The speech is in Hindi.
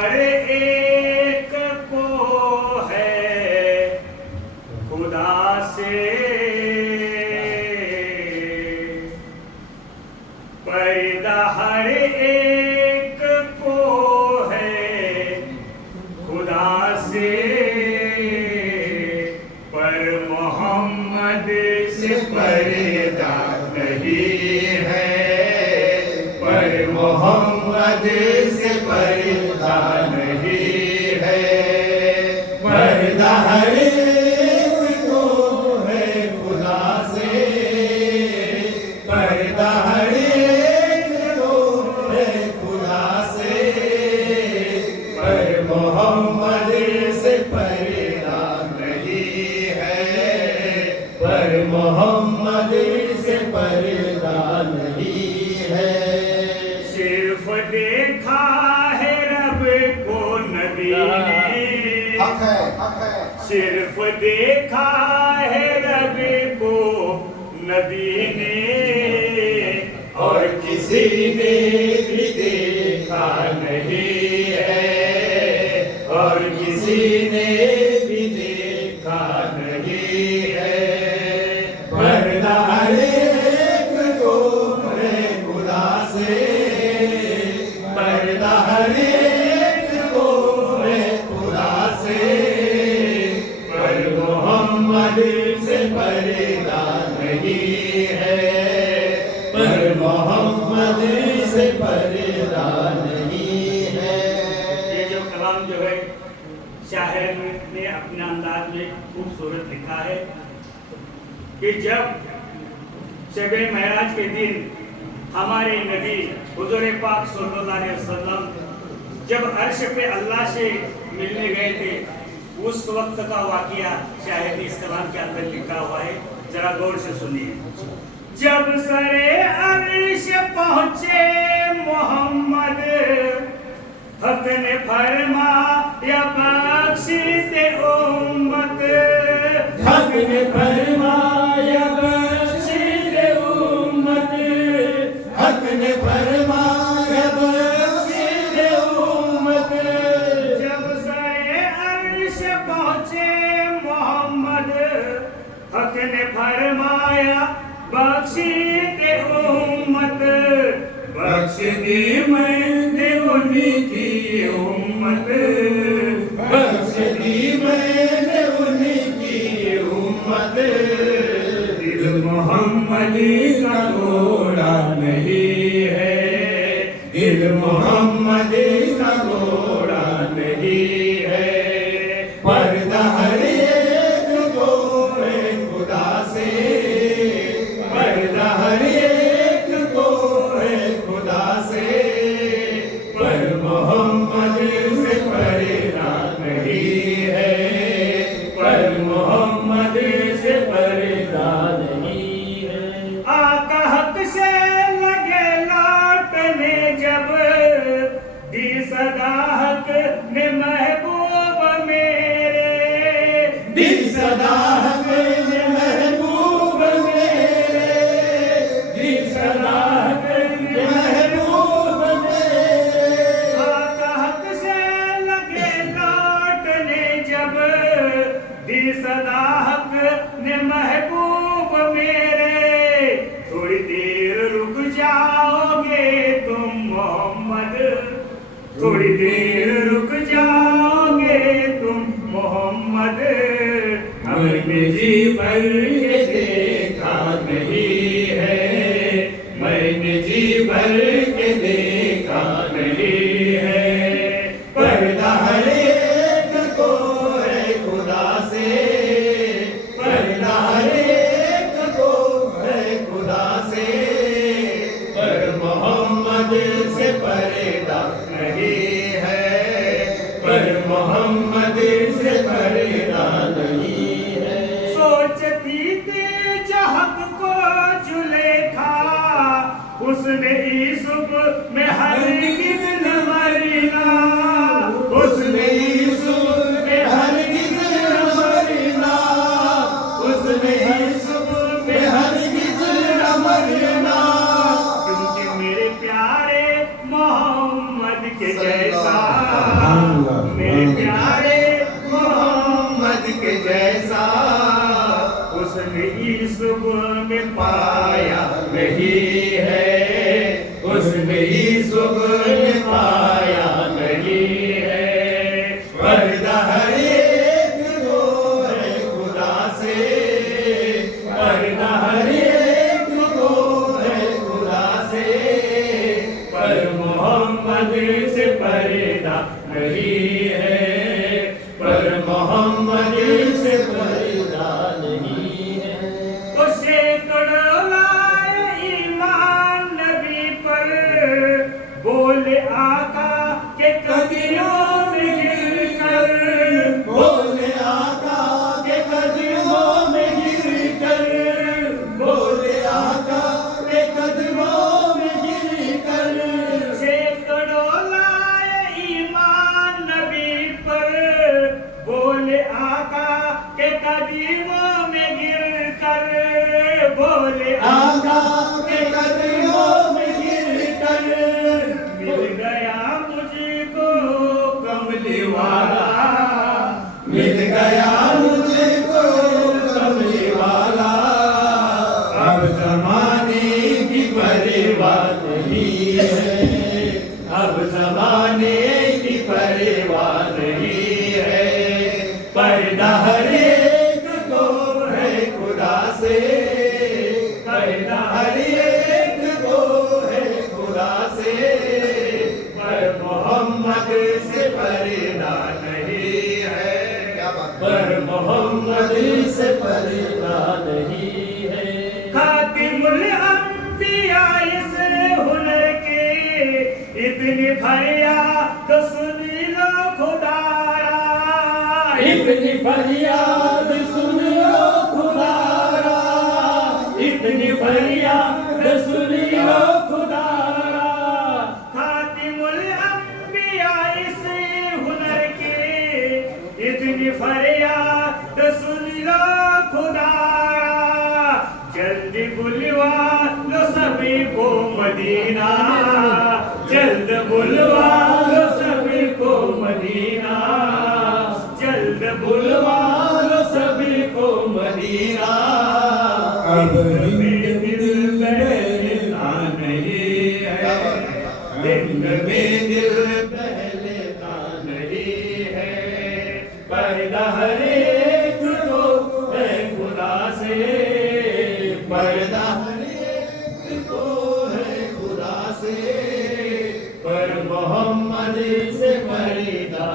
हर एक को है खुदा से पर्दा, हर एक को है खुदा से, पर मोहम्मद से पर्दा नहीं है, पर मोहम्मद से पर्दा नहीं है। पर्दा हर एक को है खुदा से, पर्दा हर एक को है खुदा से, पर मोहम्मद से पर्दा नहीं है, पर मोहम्मद से पर्दा नहीं है। सिर्फ देखा है रब को नबी ने, सिर्फ देखा है रब को नबी ने, और किसी ने भी देखा नहीं है, और किसी ने भी देखा नहीं है। पर्दा हर एक को है खुदा से, पर्दा हर एक को है खुदा से, पर मोहम्मद से पर्दा नहीं है, पर मोहम्मद से पर्दा नहीं है। ये जो कलाम जो है शायर ने अपने अंदाज में खूबसूरत लिखा है कि जब शब महराज के दिन हमारे नबी हुजूर पाक सल्लल्लाहु अलैहि वसल्लम जब अर्श पे अल्लाह से मिलने गए थे, उस वक्त का वाकिया शायद इस कलाम के अंदर लिखा हुआ है, जरा गौर से सुनिए। जब सरे अर्श पहुंचे मोहम्मद, हक ने फरमाया बख्शी दे उम्मत, हक ने फरमाया बख्शी दे उम्मत, हक ने फरमाया बख्शी दे उम्मत। जब सरे अर्श पहुंचे मोहम्मद, हक ने फरमाया बख्शी दे उम्मत, बख्श दी मैंने उन्हीं की उम्मत, बख्श दी मैंने उन्हीं की उम्मत। दिल मोहम्मद का घोड़ा नहीं है, दिल मोहम्मद का घोड़ा नहीं है। पर्दा हर एक को है खुदा से, पर्दा हर एक को है खुदा से, पर मोहम्मद से पर्दा नहीं है, पर मोहम्मद से पर्दा नहीं है। आका हक से लगे लौटने जब, दी सदा हक ने महबूब मेरे, दी सदा हक ने महबूब मेरे, दी सदा हक ने महबूब मेरे। आका हक से लगे लौटने जब, दी सदा हक ने महबूब मेरे, थोड़ी देर रुक जाओगे तुम मोहम्मद, थोड़ी देर रुक जाओगे तुम मोहम्मद। हमने जी भर के देखा नहीं है, मैंने जी भर के देखा नहीं है। पर्दा हर एक को है खुदा से, पर्दा हर एक को है खुदा से, पर मोहम्मद से पर्दा नहीं है, पर मोहम्मद से पर्दा नहीं है। सोचती थी जहक को जुलेखा, उसने यूसुफ में हरगिज़ न मरना, उसने यूसुफ में हरगिज़ न मरना, उसने यूसुफ में हरगिज़ न मरना। क्योंकि मेरे प्यारे मोहम्मद के जैसा नहीं है, पर मोहम्मद से पर्दा नहीं है। उसे लाए ईमान नबी पर, बोले आका के कदमों में गिरकर, बोले आका के कदमों में गिरकर, बोले आका के कदमों में गिरकर। सैकड़ों लाए ईमान नबी पर, बोले आका के कदमों में गिरकर, बोले आका के कदमों में गिरकर। मिल गया मुझको कमली वाला, मिल गया मुझको कमली वाला। अब जमाने की परवाह नहीं है, अब जमाने की परवाह नहीं है। पर्दा हर एक को है खुदा से, पर्दा हर एक को है खुदा से, पर मोहम्मद से पर्दा नहीं है, पर मोहम्मद से पर्दा नहीं है। खातिमुल अंबिया इस हुनर के, इतनी फरियाद सुन लो खुदारा, इतनी फरियाद सुन लो खुदारा, इतनी फरियाद सुन लो खुदारा। खातिमुल अंबिया इस हुनर के, इतनी फरियाद सुन लो खुदारा। जल्दी बुलवा लो सभी को मदीना, जल्द बुलवा लो सभी को मदीना, जल्द बुलवा लो सभी को मदीना। अब में दिल बहलता नहीं है, दिल में दिल बहलता नहीं है। पर्दा हर एक को है खुदा से, पर्दा हर एक को है खुदा से, पर मोहम्मद से पर्दा